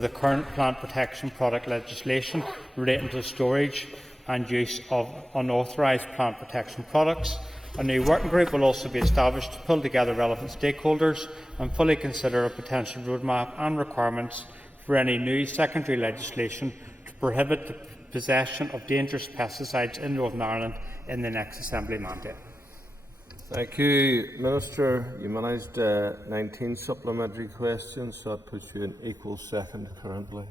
the current plant protection product legislation relating to storage and use of unauthorised plant protection products. A new working group will also be established to pull together relevant stakeholders and fully consider a potential roadmap and requirements for any new secondary legislation to prohibit the possession of dangerous pesticides in Northern Ireland in the next Assembly mandate. Thank you, Minister. You managed 19 supplementary questions, so that puts you in equal second currently.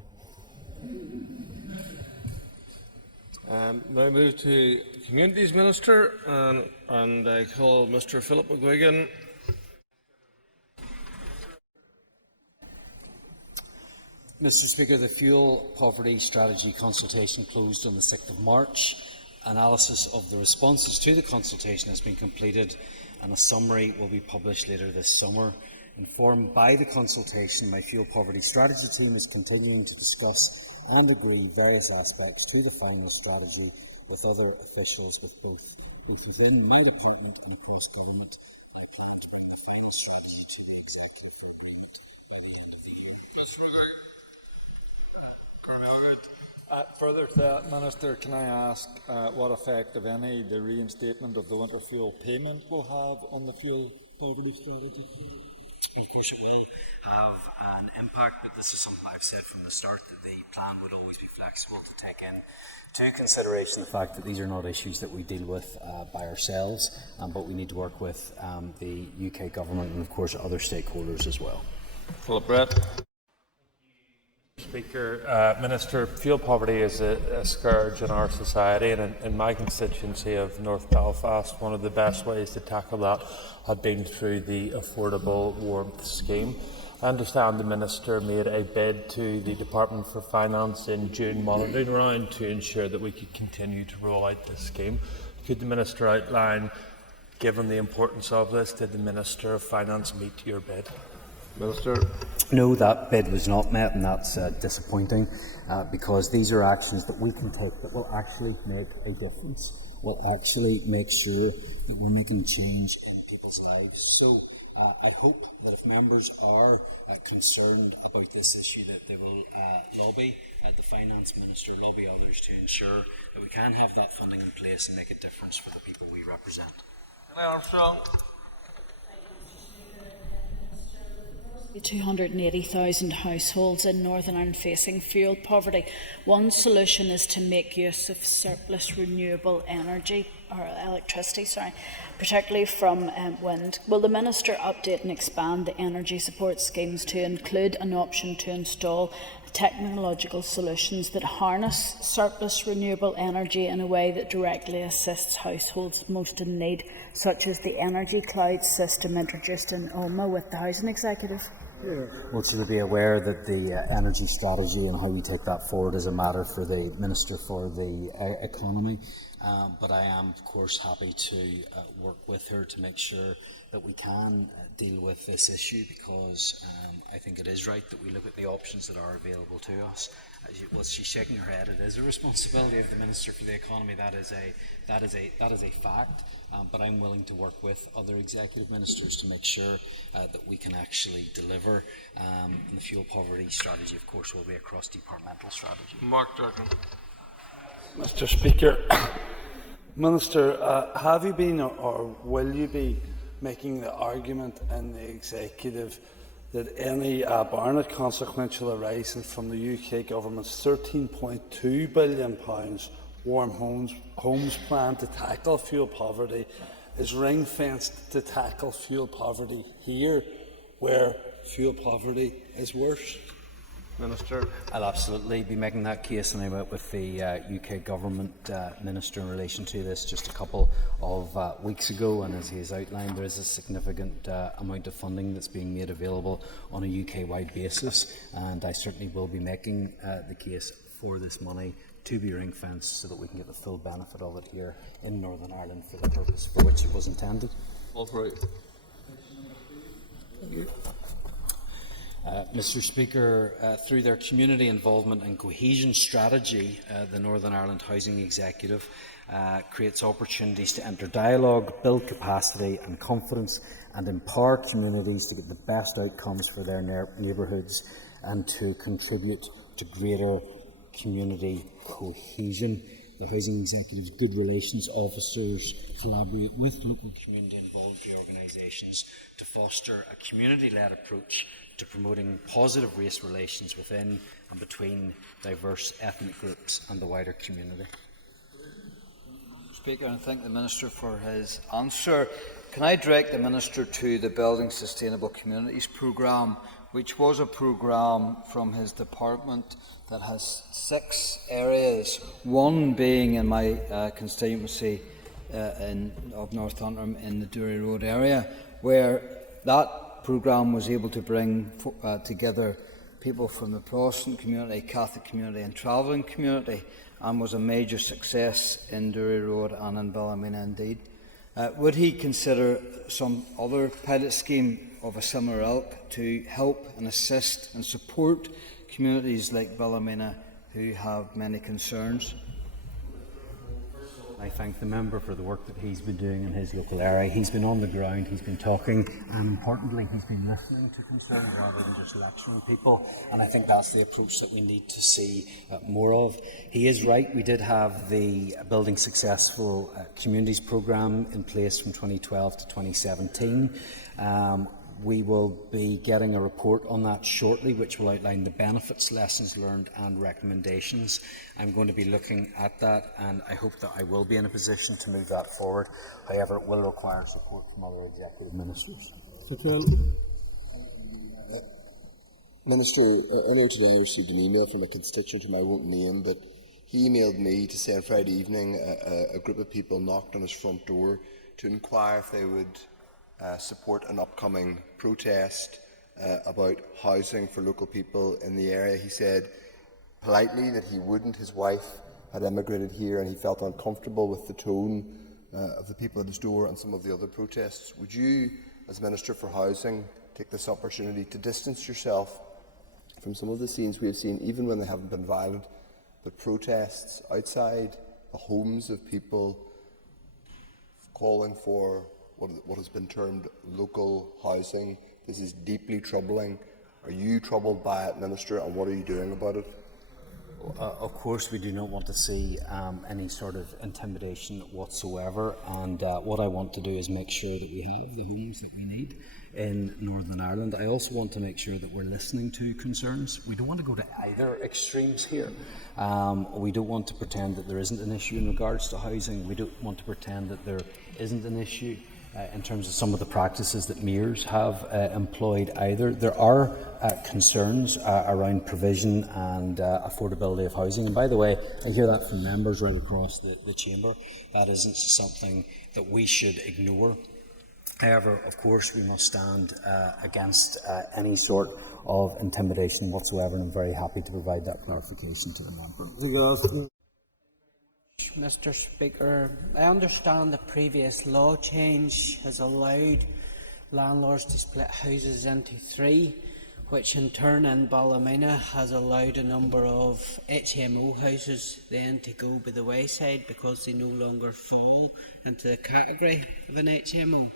Now move to Communities Minister, and I call Mr. Philip McGuigan. Mr. Speaker, the Fuel Poverty Strategy consultation closed on the 6th of March. Analysis of the responses to the consultation has been completed and a summary will be published later this summer. Informed by the consultation, my Fuel Poverty Strategy team is continuing to discuss and agree various aspects to the final strategy with other officials with both within my department and across government. Further to that, Minister, can I ask what effect, if any, the reinstatement of the winter fuel payment will have on the fuel poverty strategy? Of course it will have an impact, but this is something I've said from the start, that the plan would always be flexible to take into consideration the fact that these are not issues that we deal with by ourselves, but we need to work with the UK government and of course other stakeholders as well. Philip Brett. Speaker, Minister, fuel poverty is a scourge in our society, and in my constituency of North Belfast, one of the best ways to tackle that had been through the Affordable Warmth Scheme. I understand the Minister made a bid to the Department for Finance in June monitoring round to ensure that we could continue to roll out this scheme. Could the Minister outline, given the importance of this, did the Minister of Finance meet your bid? Minister. No, that bid was not met, and that's disappointing because these are actions that we can take that will actually make a difference, will actually make sure that we're making change in people's lives. So I hope that if members are concerned about this issue, that they will lobby the Finance Minister, lobby others to ensure that we can have that funding in place and make a difference for the people we represent. Armstrong. 280,000 households in Northern Ireland facing fuel poverty. One solution is to make use of surplus renewable energy or electricity, particularly from wind. Will the Minister update and expand the energy support schemes to include an option to install technological solutions that harness surplus renewable energy in a way that directly assists households most in need, such as the Energy Cloud system introduced in OMA with the Housing Executive? Well, she'll be aware that the energy strategy and how we take that forward is a matter for the Minister for the Economy, but I am, of course, happy to work with her to make sure that we can deal with this issue, because I think it is right that we look at the options that are available to us. Well, she's shaking her head. It is a responsibility of the Minister for the Economy. That is a fact. But I'm willing to work with other executive ministers to make sure that we can actually deliver. And the fuel poverty strategy, of course, will be a cross-departmental strategy. Mark Durkin. Mr. Speaker, Minister, have you been or will you be making the argument in the executive that any barnet consequential arising from the UK government's £13.2 billion Warm Homes plan to tackle fuel poverty is ring-fenced to tackle fuel poverty here, where fuel poverty is worse? Minister. I'll absolutely be making that case, and I met with the UK Government Minister in relation to this just a couple of weeks ago, and as he has outlined, there is a significant amount of funding that's being made available on a UK-wide basis, and I certainly will be making the case for this money to be ring-fenced so that we can get the full benefit of it here in Northern Ireland for the purpose for which it was intended. All right. Thank you. Mr. Speaker, through their community involvement and cohesion strategy, the Northern Ireland Housing Executive creates opportunities to enter dialogue, build capacity and confidence, and empower communities to get the best outcomes for their neighbourhoods and to contribute to greater community cohesion. The Housing Executive's Good Relations Officers collaborate with local community and voluntary organisations to foster a community-led approach to promoting positive race relations within and between diverse ethnic groups and the wider community. Speaker, and thank the Minister for his answer. Can I direct the Minister to the Building Sustainable Communities programme, which was a programme from his department that has 6 areas, one being in my constituency of North Antrim in the Dury Road area, where that programme was able to bring together people from the Protestant community, Catholic community and travelling community, and was a major success in Dury Road and in Ballymena indeed. Would he consider some other pilot scheme of a similar ilk to help and assist and support communities like Ballymena who have many concerns? I thank the member for the work that he's been doing in his local area. He's been on the ground, he's been talking, and importantly, he's been listening to concerns rather than just lecturing people. And I think that's the approach that we need to see more of. He is right, we did have the Building Successful Communities programme in place from 2012 to 2017. We will be getting a report on that shortly, which will outline the benefits, lessons learned and recommendations. I'm going to be looking at that, and I hope that I will be in a position to move that forward. However, it will require support from other executive ministers. Minister, earlier today I received an email from a constituent whom I won't name, but he emailed me to say on Friday evening a group of people knocked on his front door to inquire if they would support an upcoming protest about housing for local people in the area. He said politely that he wouldn't. His wife had emigrated here and he felt uncomfortable with the tone of the people at his door and some of the other protests. Would you, as Minister for Housing, take this opportunity to distance yourself from some of the scenes we have seen, even when they haven't been violent, but protests outside the homes of people calling for what has been termed local housing? This is deeply troubling. Are you troubled by it, Minister, and what are you doing about it? Of course, we do not want to see any sort of intimidation whatsoever, and what I want to do is make sure that we have the homes that we need in Northern Ireland. I also want to make sure that we're listening to concerns. We don't want to go to either extremes here. We don't want to pretend that there isn't an issue in regards to housing. We don't want to pretend that there isn't an issue in terms of some of the practices that mayors have employed either. There are concerns around provision and affordability of housing. And by the way, I hear that from members right across the chamber. That isn't something that we should ignore. However, of course, we must stand against any sort of intimidation whatsoever, and I'm very happy to provide that clarification to the member. Mr. Speaker, I understand the previous law change has allowed landlords to split houses into 3, which in turn in Ballymena has allowed a number of HMO houses then to go by the wayside because they no longer fall into the category of an HMO.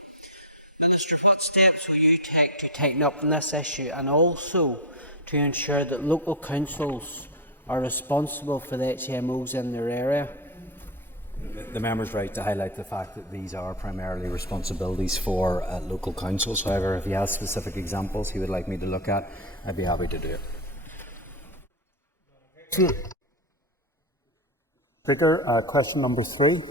Minister, what steps will you take to tighten up on this issue, and also to ensure that local councils are responsible for the HMOs in their area? The member's right to highlight the fact that these are primarily responsibilities for local councils. However, if he has specific examples he would like me to look at, I'd be happy to do it. Speaker, question number 3.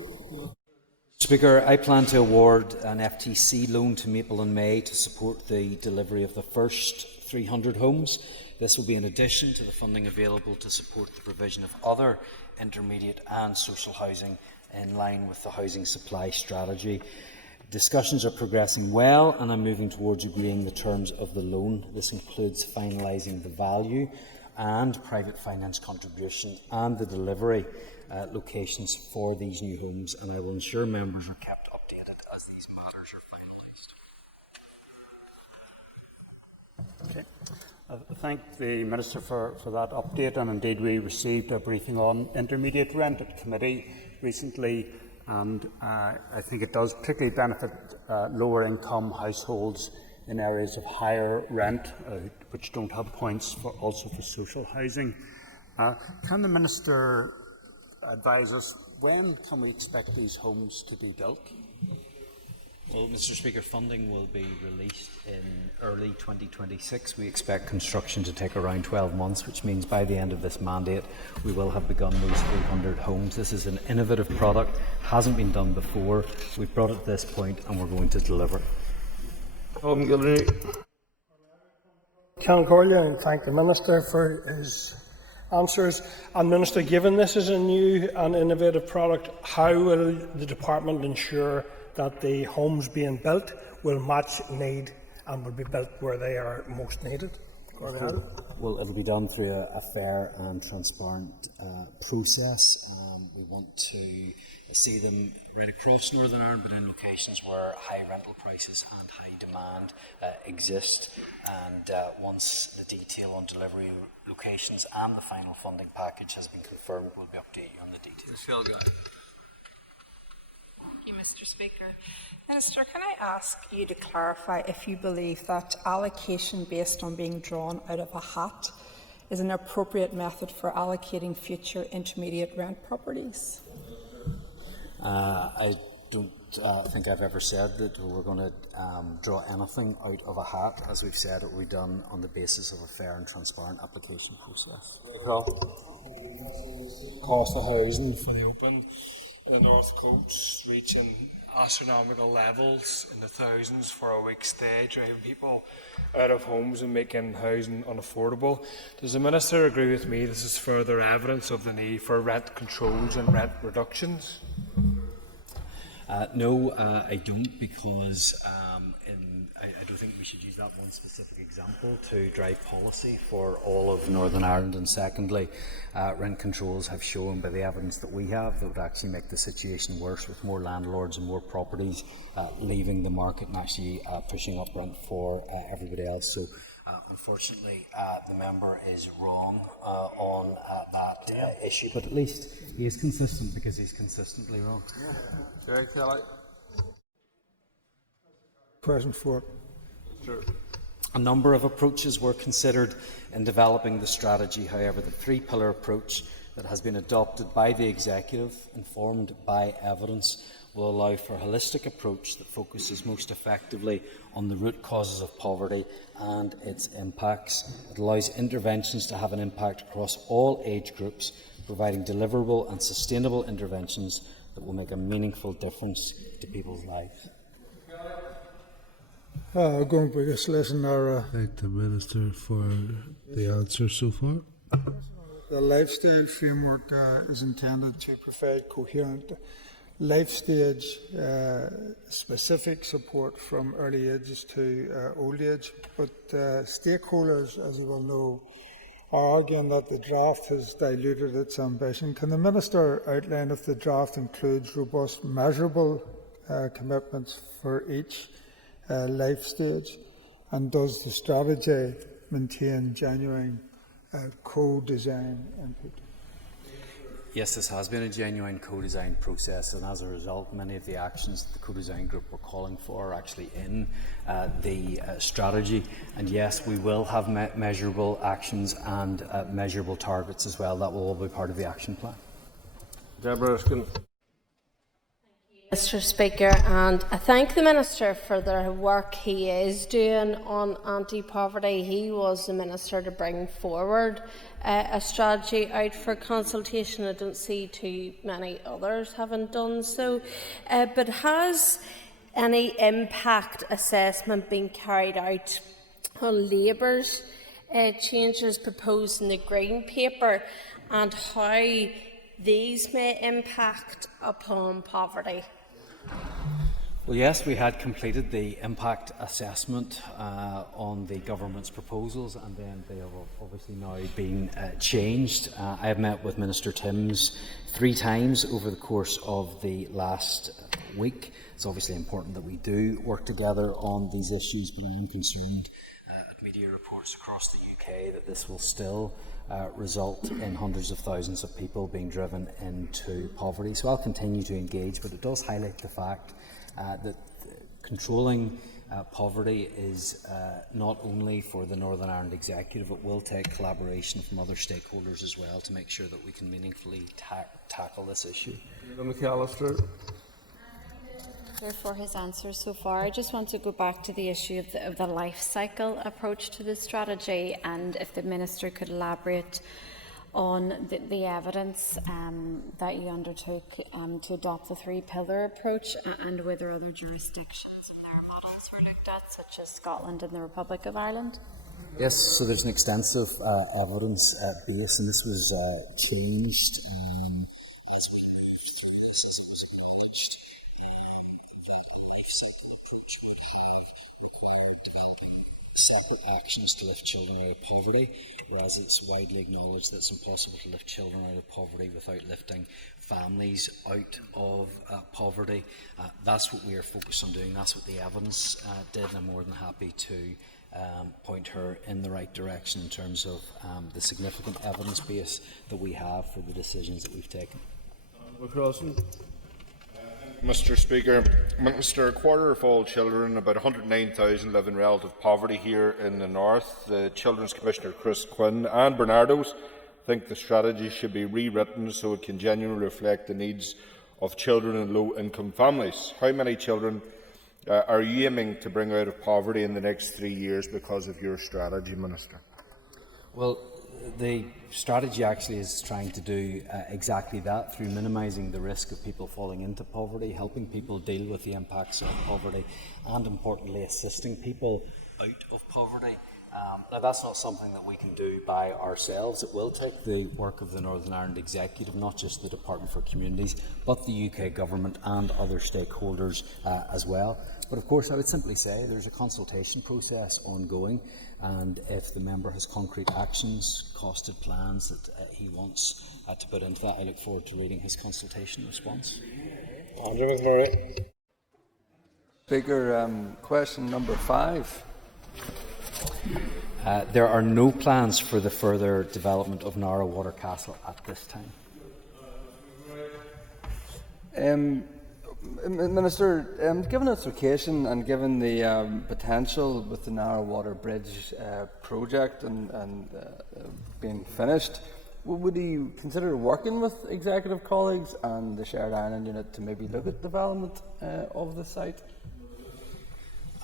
Speaker, I plan to award an FTC loan to Maple and May to support the delivery of the first 300 homes. This will be in addition to the funding available to support the provision of other intermediate and social housing in line with the housing supply strategy. Discussions are progressing well, and I'm moving towards agreeing the terms of the loan. This includes finalising the value and private finance contribution and the delivery locations for these new homes, and I will ensure members are kept updated as these matters are finalised. Okay. I thank the Minister for that update, and indeed we received a briefing on intermediate rent at committee recently, and I think it does particularly benefit lower income households in areas of higher rent, which don't have points also for social housing. Can the Minister advise us, when can we expect these homes to be built? Well, Mr. Speaker, funding will be released in early 2026. We expect construction to take around 12 months, which means by the end of this mandate we will have begun those 300 homes. This is an innovative product, hasn't been done before. We've brought it to this point and we're going to deliver. Can call you and thank the Minister for his answers. And Minister, given this is a new and innovative product, how will the Department ensure that the homes being built will match need and will be built where they are most needed? Well, it'll be done through a fair and transparent process. We want to see them right across Northern Ireland, but in locations where high rental prices and high demand exist. And once the detail on delivery locations and the final funding package has been confirmed, we'll be updating you on the details. Thank you, Mr. Speaker. Minister, can I ask you to clarify if you believe that allocation based on being drawn out of a hat is an appropriate method for allocating future intermediate rent properties? I don't think I've ever said that we're going to draw anything out of a hat. As we've said, it will be done on the basis of a fair and transparent application process. Cost of housing for the open, the North Coast reaching astronomical levels in the thousands for a week's stay, driving people out of homes and making housing unaffordable. Does the Minister agree with me this is further evidence of the need for rent controls and rent reductions? No, I don't, because I don't think we should use that one specific example to drive policy for all of Northern Ireland. And secondly, rent controls have shown by the evidence that we have that would actually make the situation worse, with more landlords and more properties leaving the market and actually pushing up rent for everybody else. So unfortunately, the member is wrong on that issue, but at least he is consistent, because he's consistently wrong. Jerry Kelly. Question 4. A number of approaches were considered in developing the strategy. However, the three-pillar approach that has been adopted by the Executive, informed by evidence, will allow for a holistic approach that focuses most effectively on the root causes of poverty and its impacts. It allows interventions to have an impact across all age groups, providing deliverable and sustainable interventions that will make a meaningful difference to people's lives. Going to this listener. Thank the Minister for the answer so far. The lifestyle framework is intended to provide coherent life stage specific support from early ages to old age, but stakeholders, as you will know, are arguing that the draft has diluted its ambition. Can the Minister outline if the draft includes robust measurable commitments for each life stage, and does the strategy maintain genuine co-design input? Yes, this has been a genuine co-design process, and as a result, many of the actions that the co-design group were calling for are actually in the strategy. And yes, we will have measurable actions and measurable targets as well. That will all be part of the action plan. Deborah Erskine. Mr. Speaker, and I thank the Minister for the work he is doing on anti-poverty. He was the Minister to bring forward a strategy out for consultation. I don't see too many others having done so. But has any impact assessment been carried out on Labour's changes proposed in the Green Paper, and how these may impact upon poverty? Well, yes, we had completed the impact assessment on the government's proposals, and then they have obviously now been changed. I have met with Minister Timms 3 times over the course of the last week. It's obviously important that we do work together on these issues, but I am concerned at media reports across the UK that this will still result in hundreds of thousands of people being driven into poverty. So I'll continue to engage, but it does highlight the fact that controlling poverty is not only for the Northern Ireland Executive, it will take collaboration from other stakeholders as well to make sure that we can meaningfully tackle this issue. McAllister. For his answers so far. I just want to go back to the issue of the life cycle approach to the strategy, and if the Minister could elaborate on the evidence that you undertook to adopt the three-pillar approach, and whether other jurisdictions and their models were looked at, such as Scotland and the Republic of Ireland. Yes, so there's an extensive evidence base, and this was changed as we moved through this, as it was acknowledged. Separate actions to lift children out of poverty, whereas it's widely acknowledged that it's impossible to lift children out of poverty without lifting families out of poverty. That's what we are focused on doing. That's what the evidence did, and I'm more than happy to point her in the right direction in terms of the significant evidence base that we have for the decisions that we've taken. Mr. Speaker, Minister, a quarter of all children, about 109,000, live in relative poverty here in the North. The Children's Commissioner Chris Quinn and Bernardo's think the strategy should be rewritten so it can genuinely reflect the needs of children in low-income families. How many children are you aiming to bring out of poverty in the next 3 years because of your strategy, Minister? Well, the strategy actually is trying to do exactly that through minimising the risk of people falling into poverty, helping people deal with the impacts of poverty, and importantly assisting people out of poverty. Now that's not something that we can do by ourselves. It will take the work of the Northern Ireland Executive, not just the Department for Communities, but the UK Government and other stakeholders as well. But of course I would simply say there's a consultation process ongoing, and if the member has concrete actions, costed plans that he wants to put into that, I look forward to reading his consultation response. Andrew McMurray. Speaker, question number 5. There are no plans for the further development of Narrow Castle at this time. Minister, given its location and given the potential with the Narrow Bridge project and being finished, would you consider working with executive colleagues and the Shared Island Unit to maybe look at development of the site?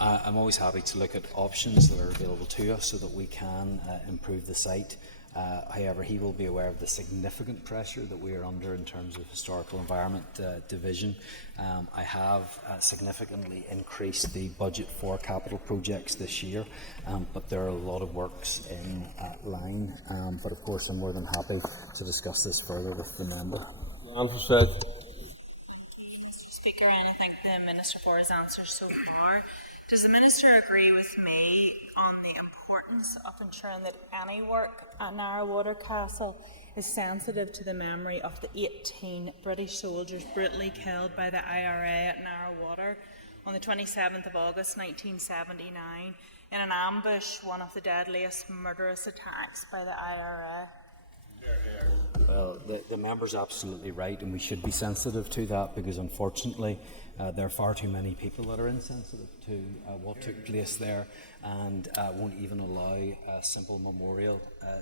I'm always happy to look at options that are available to us so that we can improve the site. However, he will be aware of the significant pressure that we are under in terms of Historical Environment Division. I have significantly increased the budget for capital projects this year, but there are a lot of works in line. But of course, I'm more than happy to discuss this further with the member. Speaker, and I thank the Minister for his answers so far. Does the Minister agree with me on the importance of ensuring that any work at Narrow Castle is sensitive to the memory of the 18 British soldiers brutally killed by the IRA at Narrow on the 27th of August 1979 in an ambush, one of the deadliest murderous attacks by the IRA? Well, the member's absolutely right, and we should be sensitive to that because unfortunately there are far too many people that are insensitive to what took place there and won't even allow a simple memorial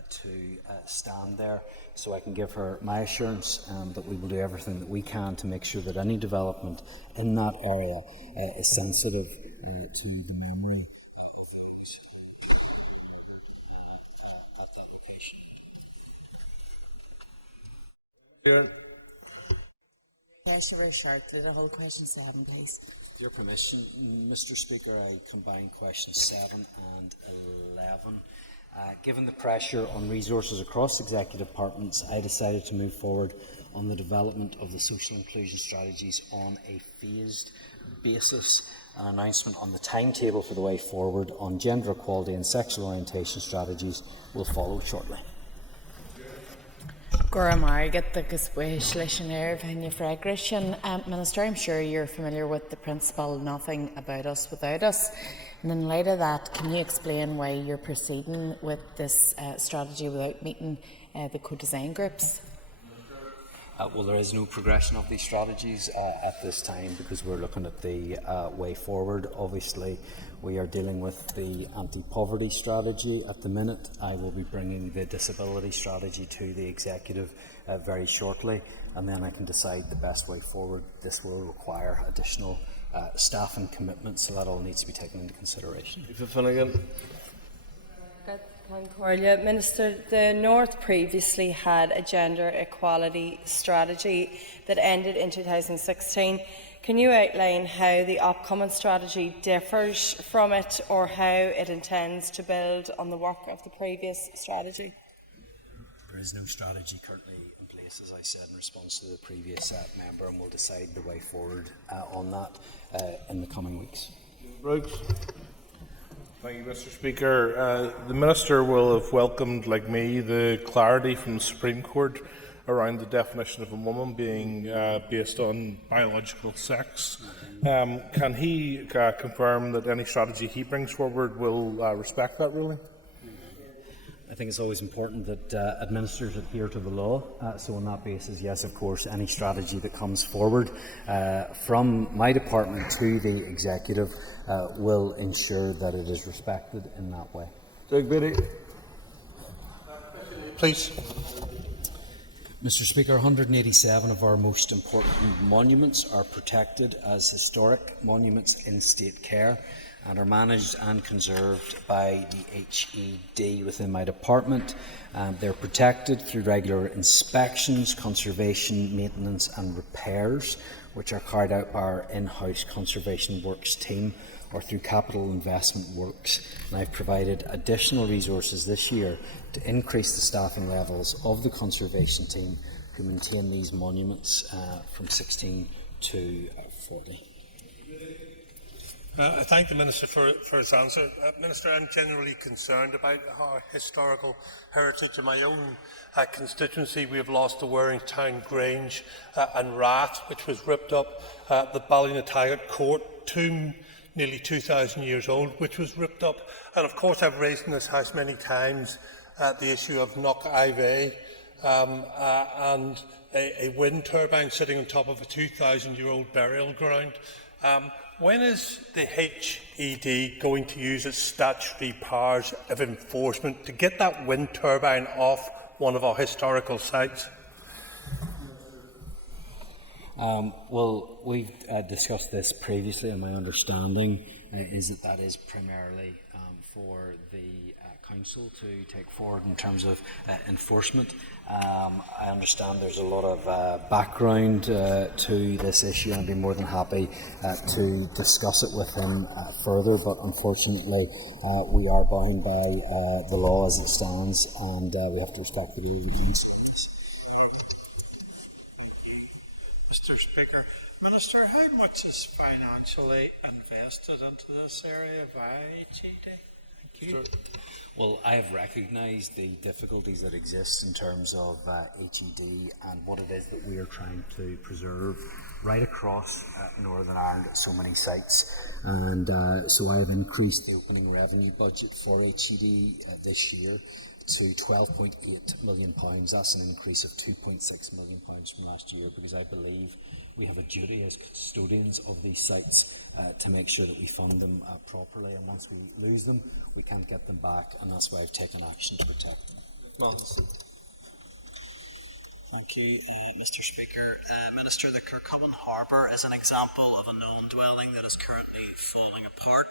to stand there. So I can give her my assurance that we will do everything that we can to make sure that any development in that area is sensitive to the memory. Very shortly, the whole question 7, please. With your permission, Mr. Speaker, I combine questions 7 and 11. Given the pressure on resources across executive departments, I decided to move forward on the development of the social inclusion strategies on a phased basis. An announcement on the timetable for the way forward on gender equality and sexual orientation strategies will follow shortly. Minister, I'm sure you're familiar with the principle "nothing about us without us." And in light of that, can you explain why you're proceeding with this strategy without meeting the co-design groups? Well, there is no progression of these strategies at this time because we're looking at the way forward. Obviously, we are dealing with the anti-poverty strategy at the minute. I will be bringing the disability strategy to the executive very shortly, and then I can decide the best way forward. This will require additional staff and commitment, so that all needs to be taken into consideration. Finnegan. Concordia. Minister, the North previously had a gender equality strategy that ended in 2016. Can you outline how the upcoming strategy differs from it, or how it intends to build on the work of the previous strategy? There is no strategy currently in place, as I said, in response to the previous member, and we'll decide the way forward on that in the coming weeks. Brooks. Thank you, Mr. Speaker. The Minister will have welcomed, like me, the clarity from the Supreme Court around the definition of a woman being based on biological sex. Can he confirm that any strategy he brings forward will respect that ruling? I think it's always important that administrators adhere to the law. So on that basis, yes, of course, any strategy that comes forward from my department to the executive will ensure that it is respected in that way. Doug Beattie. Please. Mr. Speaker, 187 of our most important monuments are protected as historic monuments in state care and are managed and conserved by the HED within my department. They're protected through regular inspections, conservation, maintenance and repairs, which are carried out by our in-house conservation works team or through capital investment works. And I've provided additional resources this year to increase the staffing levels of the conservation team who maintain these monuments from 16 to 40. I thank the Minister for his answer. Minister, I'm generally concerned about our historical heritage. In my own constituency, we have lost the Warringtown Grange and Rath, which was ripped up, the Ballynatagat Court tomb, nearly 2,000 years old, which was ripped up. And of course, I've raised in this House many times the issue of Knock Ive and a wind turbine sitting on top of a 2,000-year-old burial ground. When is the HED going to use its statutory powers of enforcement to get that wind turbine off one of our historical sites? Well, we've discussed this previously, and my understanding is that that is primarily for the Council to take forward in terms of enforcement. I understand there's a lot of background to this issue, and I'd be more than happy to discuss it with him further, but unfortunately we are bound by the law as it stands, and we have to respect the rules. Mr. Speaker, Minister, how much is financially invested into this area via HED? Thank you. Well, I have recognised the difficulties that exist in terms of HED and what it is that we are trying to preserve right across Northern Ireland at so many sites. And so I have increased the opening revenue budget for HED this year to £12.8 million. That's an increase of £2.6 million from last year, because I believe we have a duty as custodians of these sites to make sure that we fund them properly, and once we lose them, we can't get them back, and that's why I've taken action to protect them. Thank you, Mr. Speaker. Minister, the Kirkcoven Harbour is an example of a non-dwelling that is currently falling apart.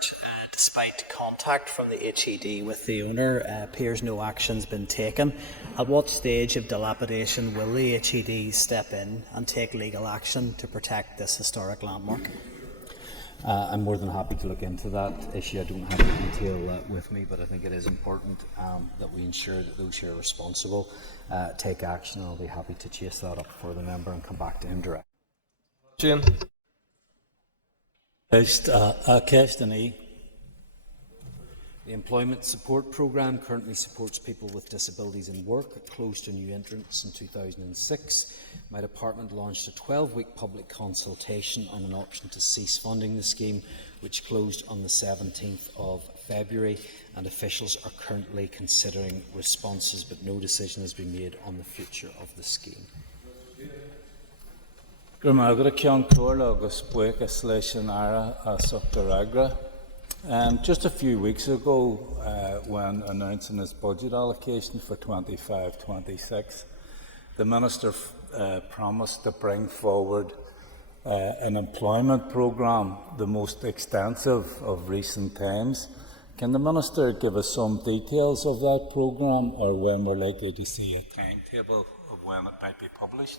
Despite contact from the HED with the owner, appears no action has been taken. At what stage of dilapidation will the HED step in and take legal action to protect this historic landmark? I'm more than happy to look into that issue. I don't have the detail with me, but I think it is important that we ensure that those who are responsible take action. I'll be happy to chase that up for the member and come back to him directly. Jane. The Employment Support Programme currently supports people with disabilities in work. It closed to new entrants in 2006. My department launched a 12-week public consultation on an option to cease funding the scheme, which closed on the 17th of February, and officials are currently considering responses, but no decision has been made on the future of the scheme. Just a few weeks ago, when announcing his budget allocation for 25-26, the Minister promised to bring forward an employment programme, the most extensive of recent times. Can the Minister give us some details of that programme, or when we're likely to see a timetable of when it might be published?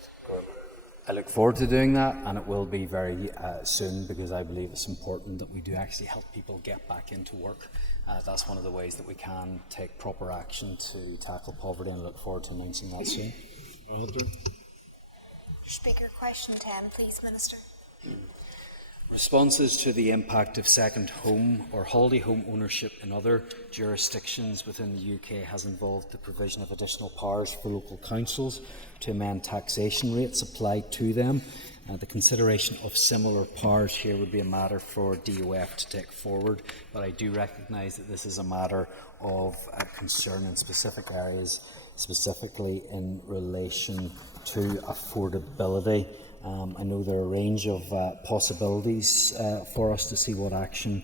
I look forward to doing that, and it will be very soon, because I believe it's important that we do actually help people get back into work. That's one of the ways that we can take proper action to tackle poverty, and I look forward to announcing that soon. Speaker, question 10, please, Minister. Responses to the impact of second home or holiday home ownership in other jurisdictions within the UK has involved the provision of additional powers for local councils to amend taxation rates applied to them. The consideration of similar powers here would be a matter for DOF to take forward, but I do recognise that this is a matter of concern in specific areas, specifically in relation to affordability. I know there are a range of possibilities for us to see what action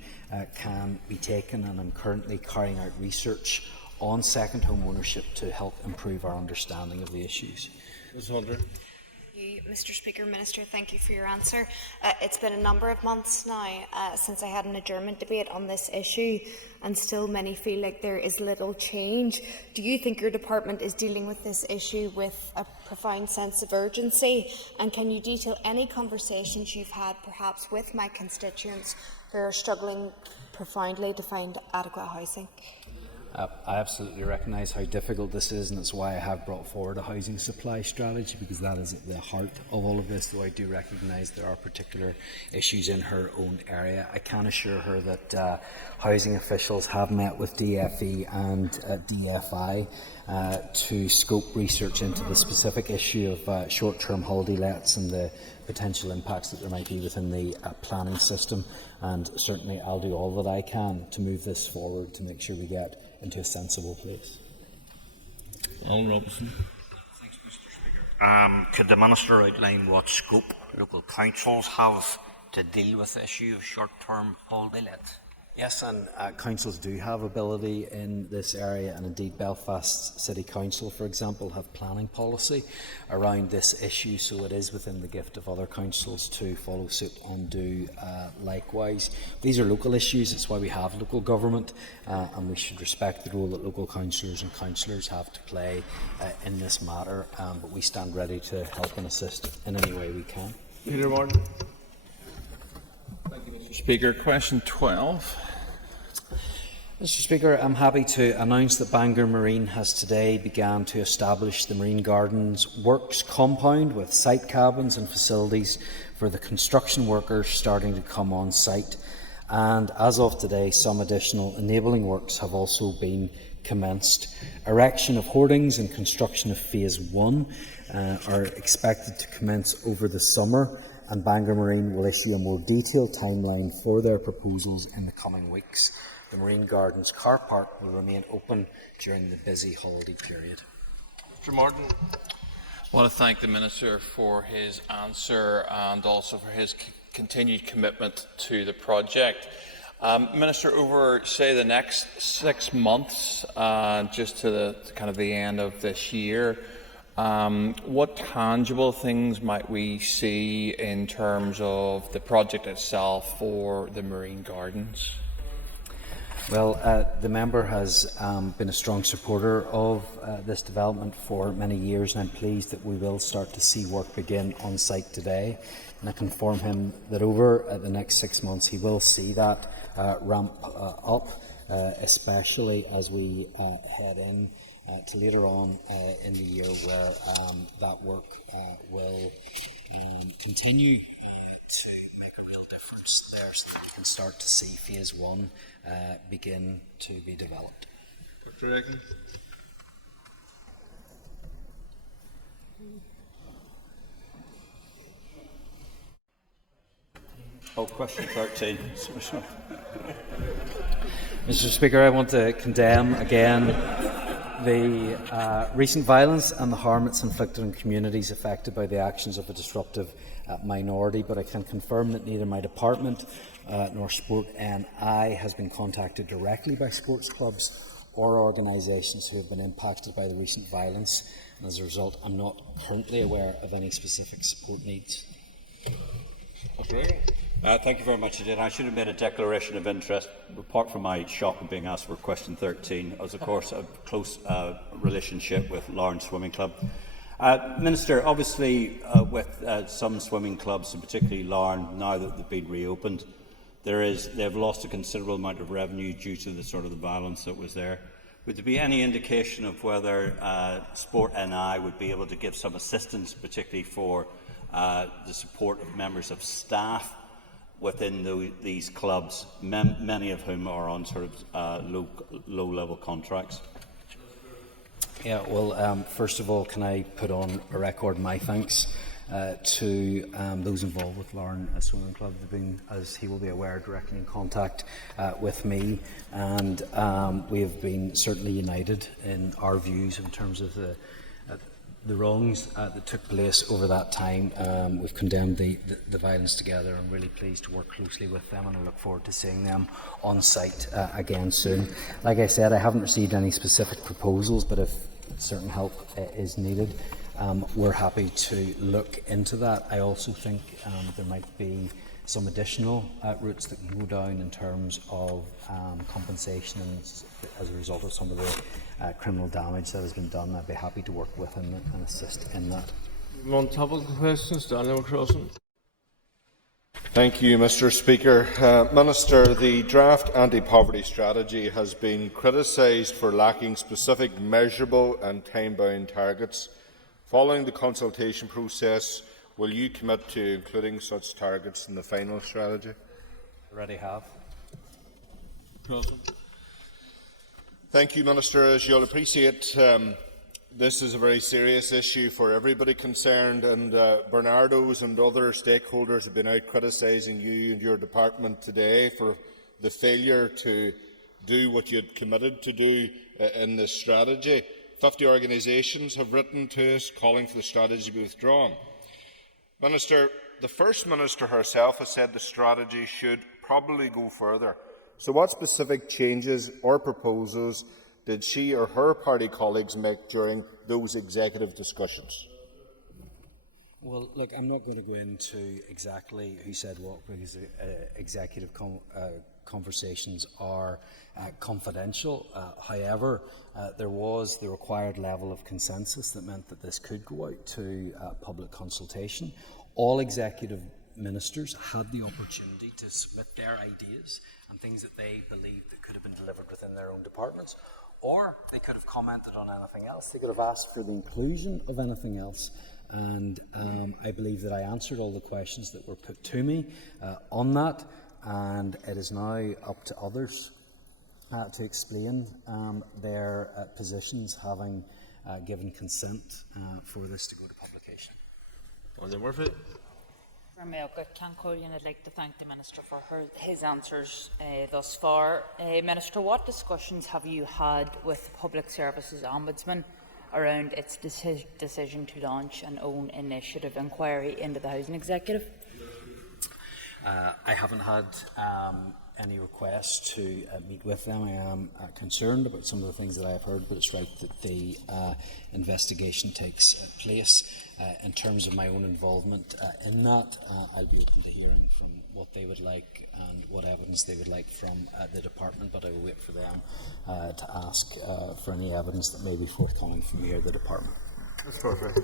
can be taken, and I'm currently carrying out research on second home ownership to help improve our understanding of the issues. Ms. Hunter. Mr. Speaker, Minister, thank you for your answer. It's been a number of months now since I had an adjournment debate on this issue, and still many feel like there is little change. Do you think your department is dealing with this issue with a profound sense of urgency? And can you detail any conversations you've had perhaps with my constituents who are struggling profoundly to find adequate housing? I absolutely recognise how difficult this is, and that's why I have brought forward a housing supply strategy, because that is at the heart of all of this, though I do recognise there are particular issues in her own area. I can assure her that housing officials have met with DFE and DFI to scope research into the specific issue of short-term holiday lets and the potential impacts that there might be within the planning system, and certainly I'll do all that I can to move this forward to make sure we get into a sensible place. Alan Robinson. Thanks, Mr. Speaker. Could the Minister outline what scope local councils have to deal with the issue of short-term holiday let? Yes, and councils do have ability in this area, and indeed Belfast City Council, for example, have planning policy around this issue, so it is within the gift of other councils to follow suit and do likewise. These are local issues, it's why we have local government, and we should respect the role that local councillors and councillors have to play in this matter, but we stand ready to help and assist in any way we can. Peter Martin. Thank you, Mr. Speaker. Question 12. Mr. Speaker, I'm happy to announce that Bangor Marine has today begun to establish the Marine Gardens Works compound with site cabins and facilities for the construction workers starting to come on site. And as of today, some additional enabling works have also been commenced. Erection of hoardings and construction of Phase 1 are expected to commence over the summer, and Bangor Marine will issue a more detailed timeline for their proposals in the coming weeks. The Marine Gardens car park will remain open during the busy holiday period. Mr. Martin. I want to thank the Minister for his answer and also for his continued commitment to the project. Minister, over, say, the next 6 months, just to the end of this year, what tangible things might we see in terms of the project itself for the Marine Gardens? Well, the member has been a strong supporter of this development for many years, and I'm pleased that we will start to see work begin on site today. And I can inform him that over the next 6 months he will see that ramp up, especially as we head in to later on in the year, where that work will continue to make a real difference there, so that we can start to see Phase 1 begin to be developed. Dr. Aiken. Question 13. Mr. Speaker, I want to condemn again The recent violence and the harm it's inflicted on communities affected by the actions of a disruptive minority, but I can confirm that neither my department nor Sport NI has been contacted directly by sports clubs or organisations who have been impacted by the recent violence, and as a result I'm not currently aware of any specific support needs. Thank you very much indeed. I should have made a declaration of interest, apart from my shock of being asked for question 13, as of course a close relationship with Larne Swimming Club. Minister, obviously with some swimming clubs, and particularly Larne, now that they've been reopened, they've lost a considerable amount of revenue due to the sort of the violence that was there. Would there be any indication of whether Sport NI would be able to give some assistance, particularly for the support of members of staff within these clubs, many of whom are on sort of low-level contracts? Yeah, well, first of all, can I put on a record my thanks to those involved with Larne Swimming Club. They've been, as he will be aware, directly in contact with me, and we have been certainly united in our views in terms of the wrongs that took place over that time. We've condemned the violence together. I'm really pleased to work closely with them, and I look forward to seeing them on site again soon. Like I said, I haven't received any specific proposals, but if certain help is needed, we're happy to look into that. I also think there might be some additional routes that can go down in terms of compensation as a result of some of the criminal damage that has been done. I'd be happy to work with him and assist in that. On topical questions, Daniel Crossan. Thank you, Mr. Speaker. Minister, the draft anti-poverty strategy has been criticised for lacking specific, measurable and time-bound targets. Following the consultation process, will you commit to including such targets in the final strategy? Already have. Crossan. Thank you, Minister. As you'll appreciate, this is a very serious issue for everybody concerned, and Bernardo's and other stakeholders have been out criticising you and your department today for the failure to do what you had committed to do in this strategy. 50 organisations have written to us calling for the strategy to be withdrawn. Minister, the First Minister herself has said the strategy should probably go further. So what specific changes or proposals did she or her party colleagues make during those executive discussions? Well, look, I'm not going to go into exactly who said what, because executive conversations are confidential. However, there was the required level of consensus that meant that this could go out to public consultation. All executive ministers had the opportunity to submit their ideas and things that they believed that could have been delivered within their own departments, or they could have commented on anything else. They could have asked for the inclusion of anything else, and I believe that I answered all the questions that were put to me on that, and it is now up to others to explain their positions, having given consent for this to go to publication. Murphy. I'd like to thank the Minister for his answers thus far. Minister, what discussions have you had with the Public Services Ombudsman around its decision to launch an own initiative inquiry into the Housing Executive? I haven't had any requests to meet with them. I am concerned about some of the things that I have heard, but it's right that the investigation takes place. In terms of my own involvement in that, I'll be open to hearing from what they would like and what evidence they would like from the department, but I will wait for them to ask for any evidence that may be forthcoming from me or the department. That's perfect.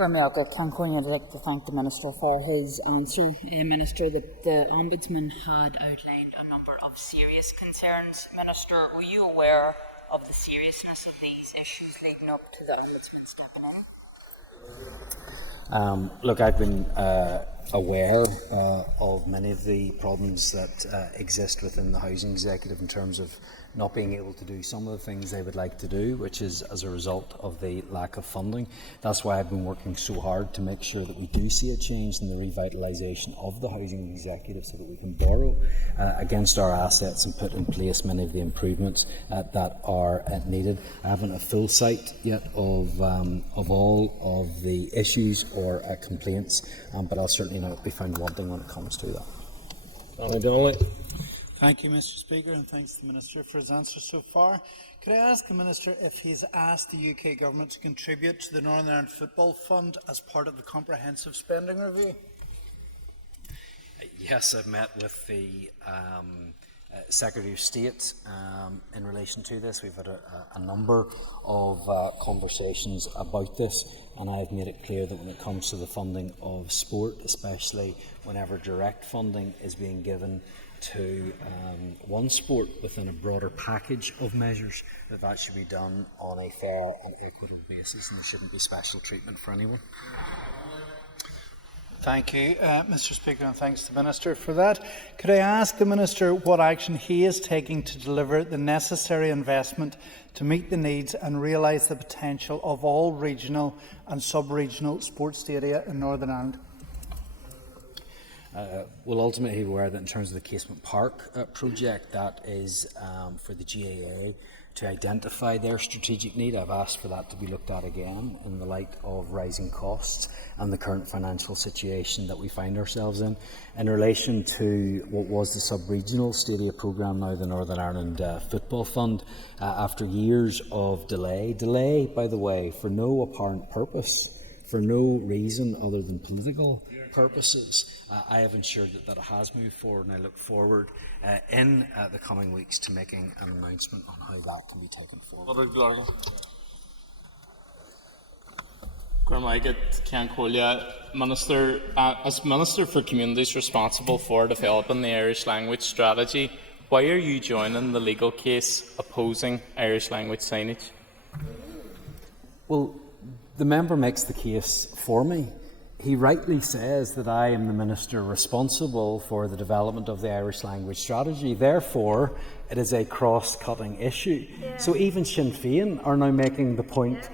I'd like to thank the Minister for his answer. Minister, the Ombudsman had outlined a number of serious concerns. Minister, were you aware of the seriousness of these issues leading up to the Ombudsman stepping in? Look, I've been aware of many of the problems that exist within the Housing Executive in terms of not being able to do some of the things they would like to do, which is as a result of the lack of funding. That's why I've been working so hard to make sure that we do see a change in the revitalisation of the Housing Executive so that we can borrow against our assets and put in place many of the improvements that are needed. I haven't a full sight yet of all of the issues or complaints, but I'll certainly not be found wanting when it comes to that. Thank you, Mr. Speaker, and thanks to the Minister for his answers so far. Could I ask the Minister if he's asked the UK Government to contribute to the Northern Ireland Football Fund as part of the comprehensive spending review? Yes, I've met with the Secretary of State in relation to this. We've had a number of conversations about this, and I've made it clear that when it comes to the funding of sport, especially whenever direct funding is being given to one sport within a broader package of measures, that should be done on a fair and equitable basis, and there shouldn't be special treatment for anyone. Thank you, Mr. Speaker, and thanks to the Minister for that. Could I ask the Minister what action he is taking to deliver the necessary investment to meet the needs and realise the potential of all regional and sub-regional sports stadia in Northern Ireland? We'll ultimately be aware that in terms of the Casement Park project, that is for the GAA to identify their strategic need. I've asked for that to be looked at again in the light of rising costs and the current financial situation that we find ourselves in. In relation to what was the sub-regional stadia programme, now the Northern Ireland Football Fund, after years of delay, by the way, for no apparent purpose, for no reason other than political purposes, I have ensured that it has moved forward, and I look forward in the coming weeks to making an announcement on how that can be taken forward. Minister, as Minister for Communities responsible for developing the Irish language strategy, why are you joining the legal case opposing Irish language signage? Well, the member makes the case for me. He rightly says that I am the Minister responsible for the development of the Irish language strategy. Therefore, it is a cross-cutting issue. So even Sinn Féin are now making the point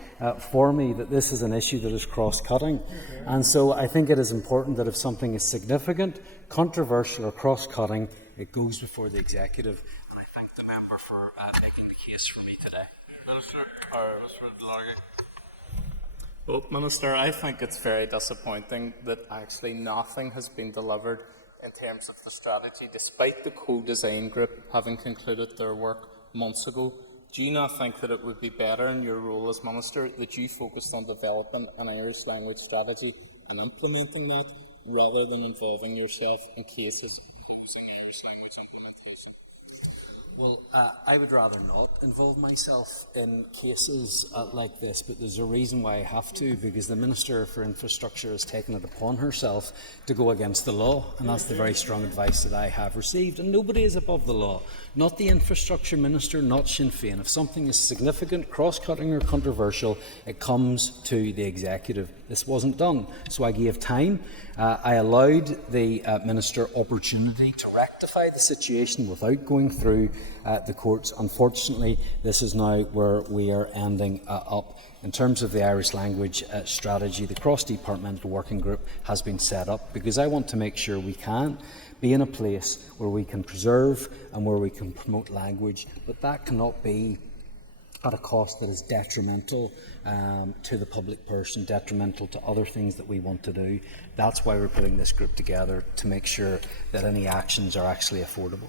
for me that this is an issue that is cross-cutting. And so I think it is important that if something is significant, controversial or cross-cutting, it goes before the Executive. And I thank the member for making the case for me today. Well, Minister, I think it's very disappointing that actually nothing has been delivered in terms of the strategy, despite the co-design group having concluded their work months ago. Do you not think that it would be better in your role as Minister that you focused on developing an Irish language strategy and implementing that, rather than involving yourself in cases using Irish language implementation? Well, I would rather not involve myself in cases like this, but there's a reason why I have to, because the Minister for Infrastructure has taken it upon herself to go against the law, and that's the very strong advice that I have received. And nobody is above the law, not the Infrastructure Minister, not Sinn Féin. If something is significant, cross-cutting or controversial, it comes to the Executive. This wasn't done, so I gave time. I allowed the Minister opportunity to rectify the situation without going through the courts. Unfortunately, this is now where we are ending up. In terms of the Irish language strategy, the cross-departmental working group has been set up because I want to make sure we can be in a place where we can preserve and where we can promote language, but that cannot be at a cost that is detrimental to the public person, detrimental to other things that we want to do. That's why we're putting this group together, to make sure that any actions are actually affordable.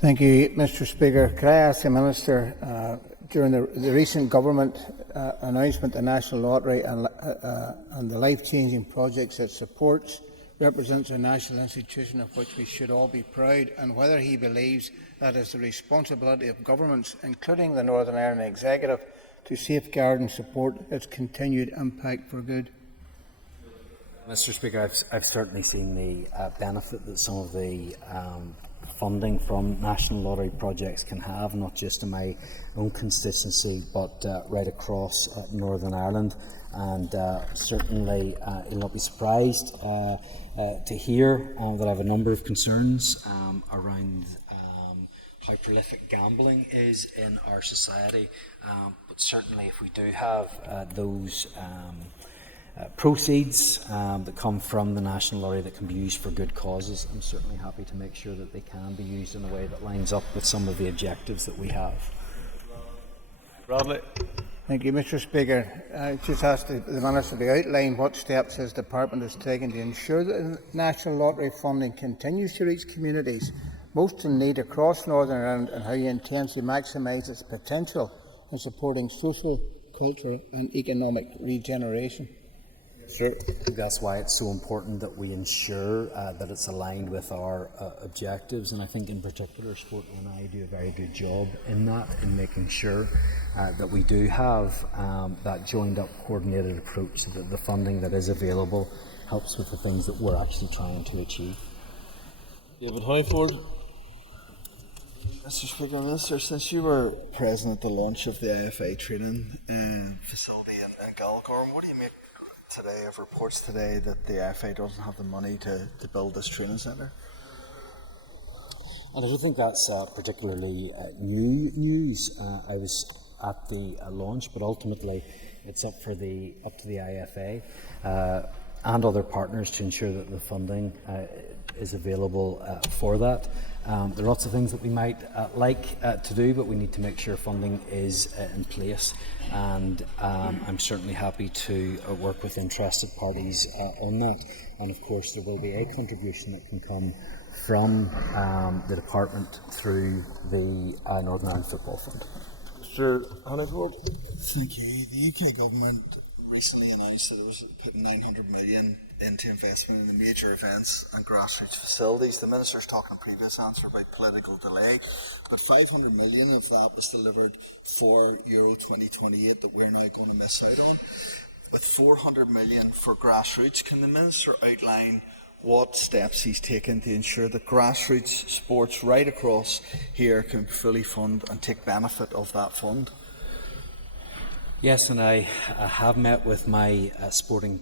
Thank you, Mr. Speaker. Could I ask the Minister, during the recent government announcement, the National Lottery and the life-changing projects it supports represents a national institution of which we should all be proud, and whether he believes that is the responsibility of governments, including the Northern Ireland Executive, to safeguard and support its continued impact for good. Mr. Speaker, I've certainly seen the benefit that some of the funding from National Lottery projects can have, not just in my own constituency, but right across Northern Ireland. and certainly you'll not be surprised to hear that I have a number of concerns around how prolific gambling is in our society, but certainly if we do have those proceeds that come from the National Lottery that can be used for good causes, I'm certainly happy to make sure that they can be used in a way that lines up with some of the objectives that we have. Bradley. Thank you, Mr. Speaker. I just asked the Minister to outline what steps his department has taken to ensure that the National Lottery funding continues to reach communities most in need across Northern Ireland, and how he intends to maximise its potential in supporting social, cultural and economic regeneration. Sure. I think that's why it's so important that we ensure that it's aligned with our objectives, and I think in particular Sport and I do a very good job in that, in making sure that we do have that joined up, coordinated approach, so that the funding that is available helps with the things that we're actually trying to achieve. David Honeyford. Mr. Speaker, Minister, since you were present at the launch of the IFA training facility in Galgorm, what do you make today of reports today that the IFA doesn't have the money to build this training centre? And I don't think that's particularly new news. I was at the launch, but ultimately it's up to the IFA and other partners to ensure that the funding is available for that. There are lots of things that we might like to do, but we need to make sure funding is in place, and I'm certainly happy to work with interested parties on that. And of course there will be a contribution that can come from the department through the Northern Ireland Football Fund. Mr. Honeyford. Thank you. The UK government recently announced that it was putting 900 million into investment in the major events and grassroots facilities. The Minister's talking in a previous answer about political delay, but 500 million of that was delivered for Euro 2028 that we're now going to miss out on. With 400 million for grassroots, can the Minister outline what steps he's taken to ensure that grassroots sports right across here can fully fund and take benefit of that fund? Yes, and I have met with my sporting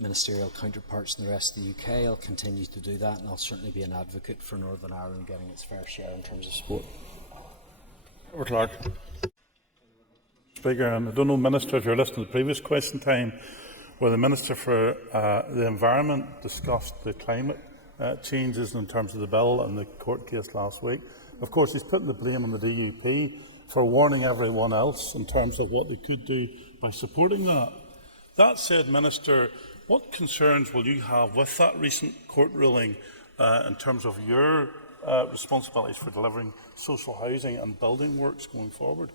ministerial counterparts in the rest of the UK. I'll continue to do that, and I'll certainly be an advocate for Northern Ireland getting its fair share in terms of sport. Robert Clark. Speaker, and I don't know, Minister, if you're listening to the previous question time, where the Minister for the Environment discussed the climate changes in terms of the bill and the court case last week. Of course, he's putting the blame on the DUP for warning everyone else in terms of what they could do by supporting that. That said, Minister, what concerns will you have with that recent court ruling in terms of your responsibilities for delivering social housing and building works going forward?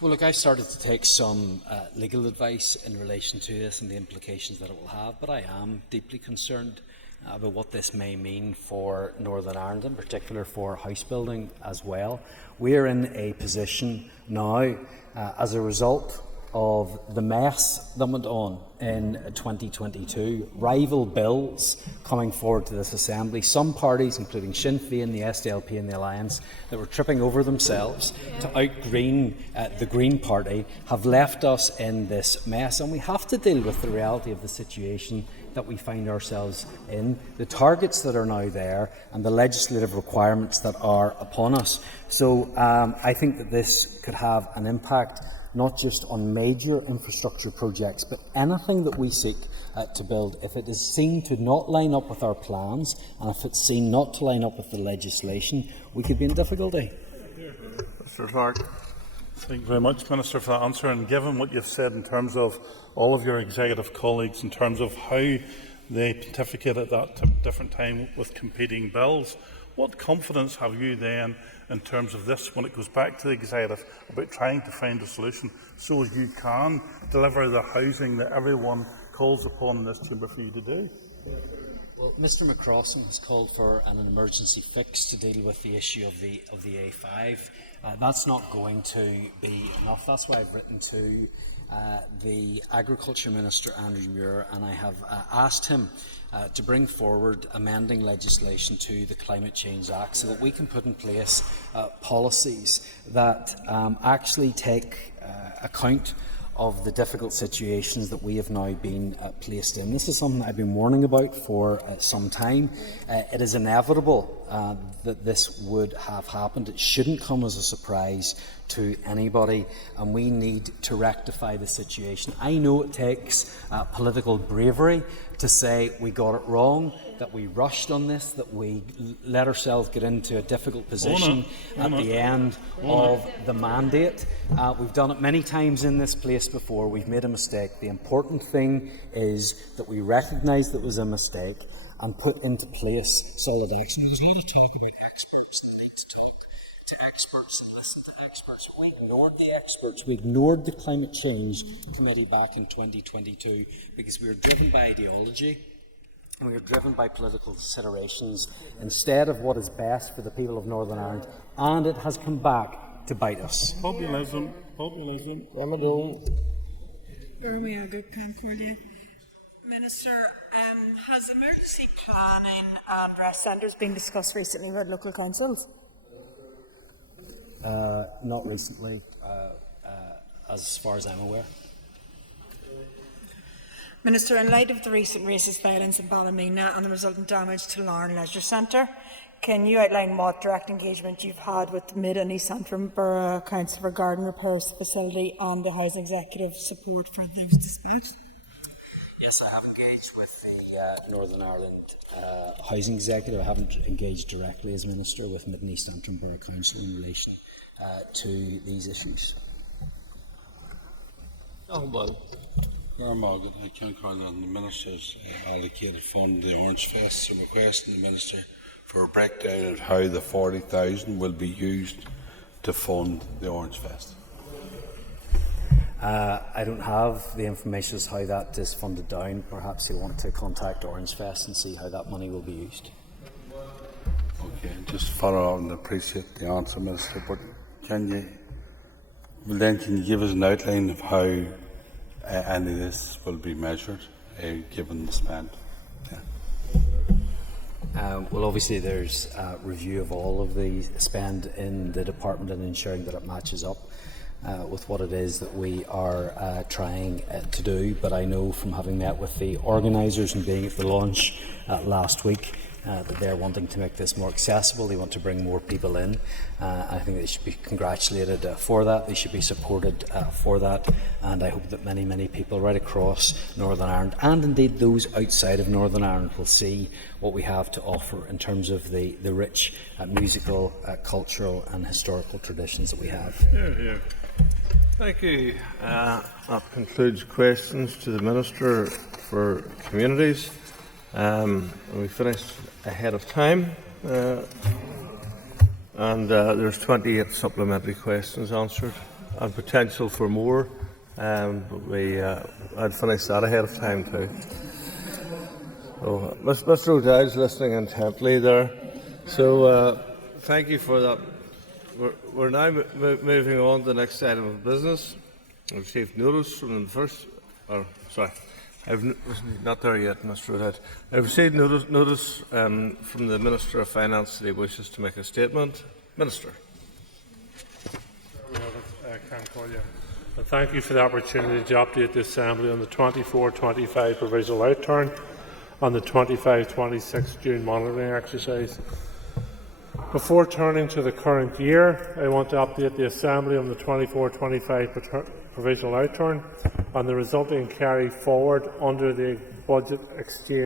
Well, look, I've started to take some legal advice in relation to this and the implications that it will have, but I am deeply concerned about what this may mean for Northern Ireland, in particular for house building as well. We are in a position now, as a result of the mess that went on in 2022, rival bills coming forward to this Assembly, some parties, including Sinn Féin, the SDLP and the Alliance, that were tripping over themselves to out-green the Green Party, have left us in this mess, and we have to deal with the reality of the situation that we find ourselves in, the targets that are now there and the legislative requirements that are upon us. So I think that this could have an impact not just on major infrastructure projects, but anything that we seek to build. If it is seen to not line up with our plans, and if it's seen not to line up with the legislation, we could be in difficulty. Mr. Clark. Thank you very much, Minister, for that answer. And given what you've said in terms of all of your executive colleagues, in terms of how they pontificate at that different time with competing bills, what confidence have you then in terms of this when it goes back to the executive about trying to find a solution so as you can deliver the housing that everyone calls upon in this chamber for you to do? Well, Mr McCrossan has called for an emergency fix to deal with the issue of the A5. That's not going to be enough. That's why I've written to the Agriculture Minister, Andrew Muir, and I have asked him to bring forward amending legislation to the Climate Change Act so that we can put in place policies that actually take account of the difficult situations that we have now been placed in. This is something I've been warning about for some time. It is inevitable that this would have happened. It shouldn't come as a surprise to anybody, and we need to rectify the situation. I know it takes political bravery to say we got it wrong, that we rushed on this, that we let ourselves get into a difficult position at the end of the mandate. We've done it many times in this place before. We've made a mistake. The important thing is that we recognise that it was a mistake and put into place solid action. There's a lot of talk about experts that need to talk to experts and listen to experts. We ignored the experts. We ignored the Climate Change Committee back in 2022 because we were driven by ideology and we were driven by political considerations instead of what is best for the people of Northern Ireland, and it has come back to bite us. Populism. Minister, has emergency planning and rest centres been discussed recently with local councils? Not recently, as far as I'm aware. Minister, in light of the recent racist violence in Ballymena and the resultant damage to Larne Leisure Centre, can you outline what direct engagement you've had with the Mid and East Antrim Borough Council for Garden Repairs Facility and the Housing Executive support for those disputes? Yes, I have engaged with the Northern Ireland Housing Executive. I haven't engaged directly as Minister with Mid and East Antrim Borough Council in relation to these issues. Margaret, I can't call on the Minister's allocated fund, the Orange Fest, so I'm requesting the Minister for a breakdown of how the 40,000 will be used to fund the Orange Fest. I don't have the information as how that is funded down. Perhaps you'll want to contact Orange Fest and see how that money will be used. Okay, just follow on and appreciate the answer, Minister, but can you give us an outline of how any of this will be measured, given the spend? Well, obviously there's a review of all of the spend in the department and ensuring that it matches up with what it is that we are trying to do. But I know from having met with the organisers and being at the launch last week that they're wanting to make this more accessible. They want to bring more people in. I think they should be congratulated for that. They should be supported for that. And I hope that many, many people right across Northern Ireland, and indeed those outside of Northern Ireland, will see what we have to offer in terms of the rich musical, cultural and historical traditions that we have. Thank you. That concludes questions to the Minister for Communities. We finished ahead of time, and there's 28 supplementary questions answered and potential for more, but I'd finished that ahead of time too. So Mr. O'Dowd's listening intently there, so thank you for that. We're now moving on to the next item of business. I've received notice from the first, not there yet, Mr. O'Dowd. I've received notice from the Minister of Finance that he wishes to make a statement. Minister. Thank you for the opportunity to update the Assembly on the 24-25 provisional outturn on the 25-26 June monitoring exercise. Before turning to the current year, I want to update the Assembly on the 24-25 provisional outturn on the resulting carry forward under the budget exchange